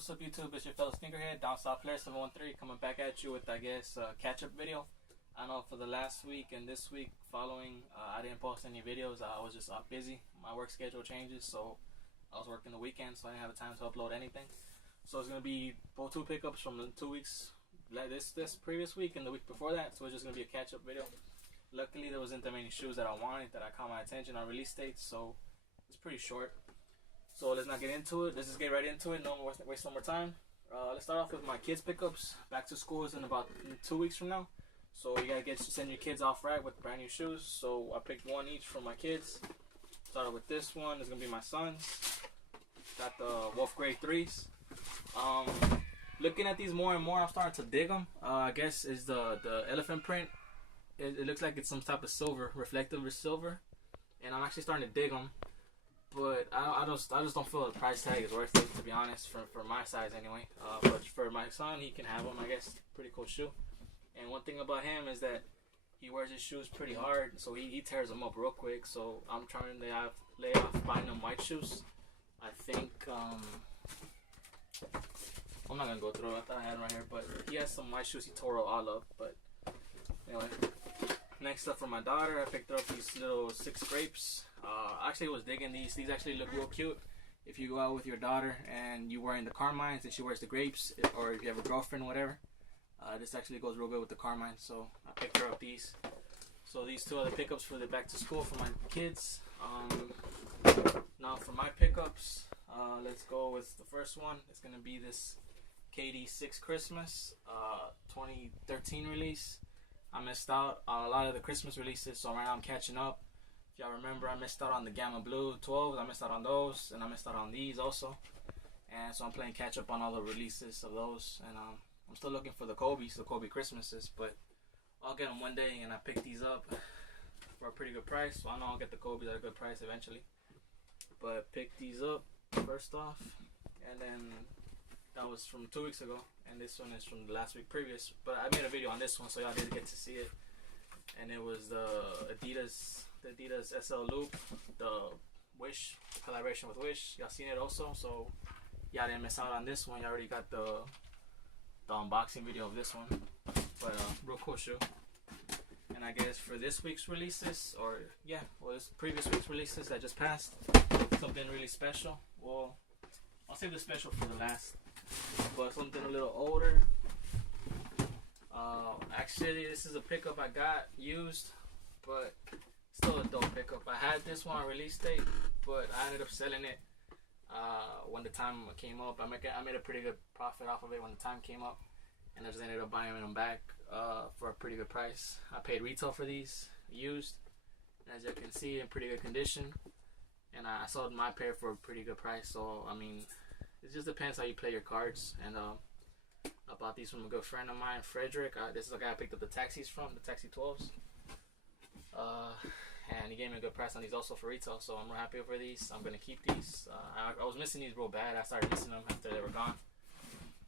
What's up, YouTube? It's your fellow sneakerhead, Down South Player 713, coming back at you with, I guess, a catch-up video. I know for the last week and this week following, I didn't post any videos. I was just busy. My work schedule changes, so I was working the weekend, so I didn't have the time to upload anything. So it's going to be both two pickups from the 2 weeks, like this previous week and the week before that, so it's just going to be a catch-up video. Luckily, there wasn't that many shoes that I wanted that I caught my attention on release dates, so it's pretty short. So let's not get into it. Let's just get right into it. No more waste no more time. Let's start off with my kids pickups. Back to school is in about 2 weeks from now, so you gotta send your kids off right with brand new shoes. So I picked one each for my kids. Started with this one. It's gonna be my son's. Got the Wolf Grade 3s. Looking at these more and more, I'm starting to dig them. I guess is the elephant print. It looks like it's some type of silver, reflective silver, and I'm actually starting to dig them. But I just don't feel the price tag is worth it, to be honest, for my size anyway. But for my son, he can have them, I guess. Pretty cool shoe. And one thing about him is that he wears his shoes pretty hard, so he tears them up real quick. So I'm trying to lay off buying them white shoes. I think I'm not gonna go through it. I thought I had them right here, but he has some white shoes he tore all up. But anyway, next up for my daughter, I picked up these little 6 grapes. Actually was digging these. These actually look real cute. If you go out with your daughter and you're wearing the carmines and she wears the grapes, or if you have a girlfriend, whatever, this actually goes real good with the carmine. So I picked her up these. So these two are the pickups for the back to school for my kids. Now for my pickups, let's go with the first one. It's gonna be this KD6 Christmas 2013 release. I missed out on a lot of the Christmas releases, so right now I'm catching up. If y'all remember, I missed out on the Gamma Blue 12s. I missed out on those, and I missed out on these also. And so I'm playing catch up on all the releases of those. And I'm still looking for the Kobe Christmases, but I'll get them one day. And I picked these up for a pretty good price, so I know I'll get the Kobe's at a good price eventually. But I picked these up first off, and then that was from 2 weeks ago, and this one is from the last week previous. But I made a video on this one, so y'all didn't get to see it. And it was the Adidas SL Loop, the Wish collaboration with Wish. Y'all seen it also, so y'all didn't miss out on this one. Y'all already got the unboxing video of this one. But real cool shoe. And I guess for this week's releases, this previous week's releases that just passed, something really special. Well, I'll save the special for the last, but something a little older. Actually, this is a pickup I got used, but still a dope pickup. I had this one on release date, but I ended up selling it when the time came up. I made a pretty good profit off of it when the time came up, and I just ended up buying them back for a pretty good price. I paid retail for these used, and as you can see, in pretty good condition, and I sold my pair for a pretty good price. So I mean, it just depends how you play your cards. And I bought these from a good friend of mine, Frederick. This is the guy I picked up the taxis from, the Taxi 12s. And he gave me a good price on these also for retail, so I'm real happy over these. I'm going to keep these. I was missing these real bad. I started missing them after they were gone.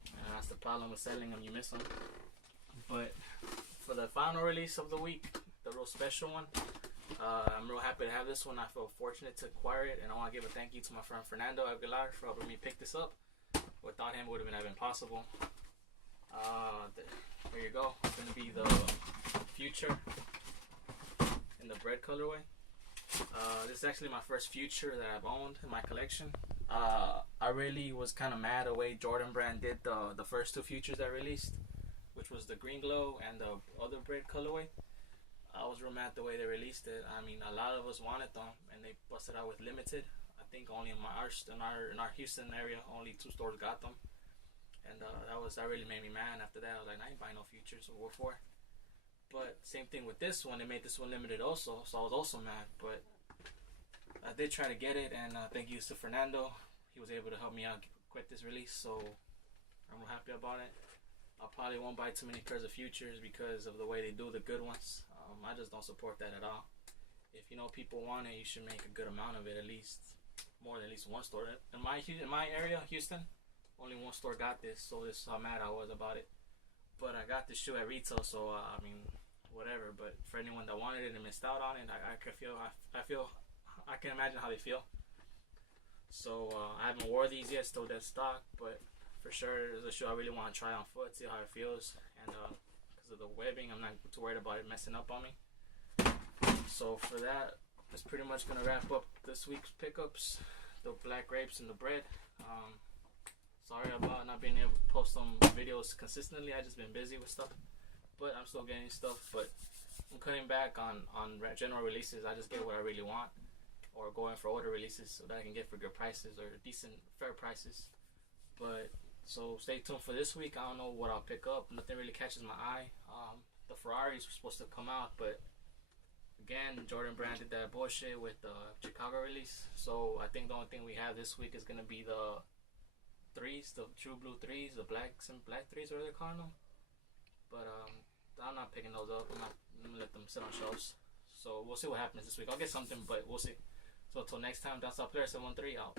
And that's the problem with selling them, you miss them. But for the final release of the week, the real special one, I'm real happy to have this one. I feel fortunate to acquire it, and I want to give a thank you to my friend Fernando Aguilar for helping me pick this up. Without him, it would have been impossible. There you go. It's going to be the Future in the Bred colorway. This is actually my first Future that I've owned in my collection. I really was kind of mad the way Jordan Brand did the first 2 Futures that released, which was the Green Glow and the other Bred colorway. I was real mad the way they released it. I mean, a lot of us wanted them, and they busted out with limited. I think only in our Houston area, only 2 stores got them, and that really made me mad. After that, I was like, I ain't buying no Futures, so what for? But same thing with this one. They made this one limited also, so I was also mad. But I did try to get it, and thank you to Fernando. He was able to help me out quit this release, so I'm real happy about it. I probably won't buy too many pairs of Futures because of the way they do the good ones. I just don't support that at all. If you know people want it, you should make a good amount of it, at least more than at least 1 store. In my area, Houston, only 1 store got this, so this is how mad I was about it. But I got this shoe at retail, so I mean, whatever. But for anyone that wanted it and missed out on it, I can imagine how they feel. So I haven't wore these yet, still dead stock, but for sure is a shoe I really want to try on foot, see how it feels, and because of the webbing, I'm not too worried about it messing up on me. So for that, that's pretty much gonna wrap up this week's pickups, the black grapes and the bread. Sorry about not being able to post some videos consistently. I just been busy with stuff, but I'm still getting stuff. But I'm cutting back on general releases. I just get what I really want, or going for older releases so that I can get for good prices or decent, fair prices. But so stay tuned for this week. I don't know what I'll pick up. Nothing really catches my eye. The Ferraris were supposed to come out, but again, Jordan Brand did that bullshit with the Chicago release. So I think the only thing we have this week is gonna be the threes, the true blue threes, the blacks and black threes, or they're calling them. But I'm not picking those up. I'm gonna let them sit on shelves. So we'll see what happens this week. I'll get something, but we'll see. So until next time, down South Player 713 out.